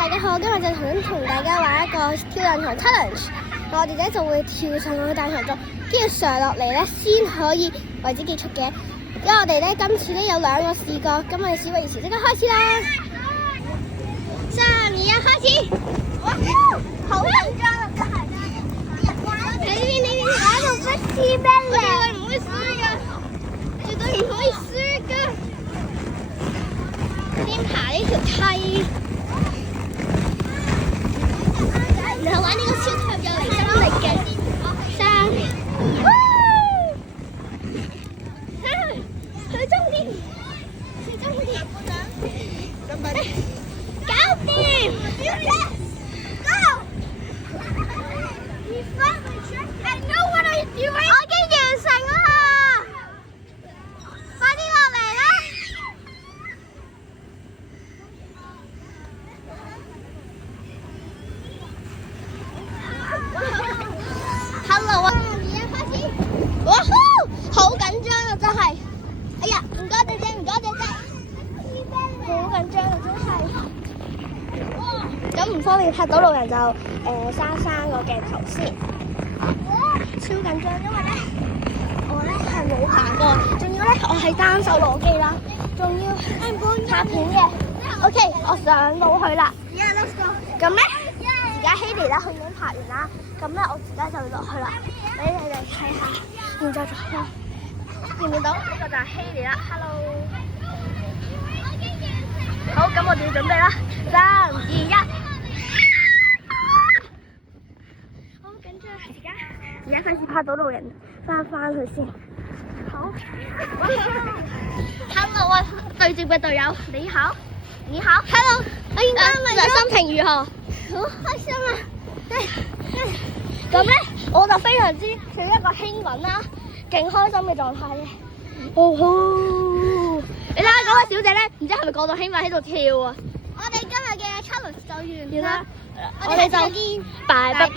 大家好，今日就想同大家玩一個跳彈床 challenge。我哋咧就會跳上去彈床度，跟住上落嚟咧先可以為止結束嘅。因為我哋咧今次咧有兩個試過，咁我哋事不宜遲，即刻開始啦！3、2、1，開始！哇，好緊張啊，真係！你邊打到不知咩嚟？我哋唔會輸㗎，絕對唔可以輸㗎！先爬呢條梯。然後玩呢個超級有離心力嘅3，去終點，去終點，搞掂 ，Go！ I know what I'm doing。我已經完成啦，快啲落嚟啦！Hello 啊！而家開始，哇好緊張啊，真係！哎呀，唔該姐姐，唔該姐姐，好緊張啊，真係！咁唔方便拍到路人就閂個鏡頭先。超緊張，因為咧我咧係冇行過，仲要咧我係單手攞機啦，仲要拍片嘅。OK， 我上到去啦。咁咧？而家希莉咧佢已經拍完啦，咁咧我而家就落去啦，俾你哋睇下，然之後就啦，見唔見到？呢個就係希莉啦 ，Hello。好，咁我哋要準備啦，3、2、1。好緊張啊！而家開始拍到路人，翻去先。好。Hello 啊，對接嘅隊友，你好。你好。Hello。我而家心情如何？好開心啊！咁咧，我就非常之處於一個興奮啦，勁開心嘅狀態嘅。你睇下嗰個小姐咧，唔知係咪過度興奮喺度跳啊？我哋今日嘅 challenge 就完啦，我哋就見，拜拜。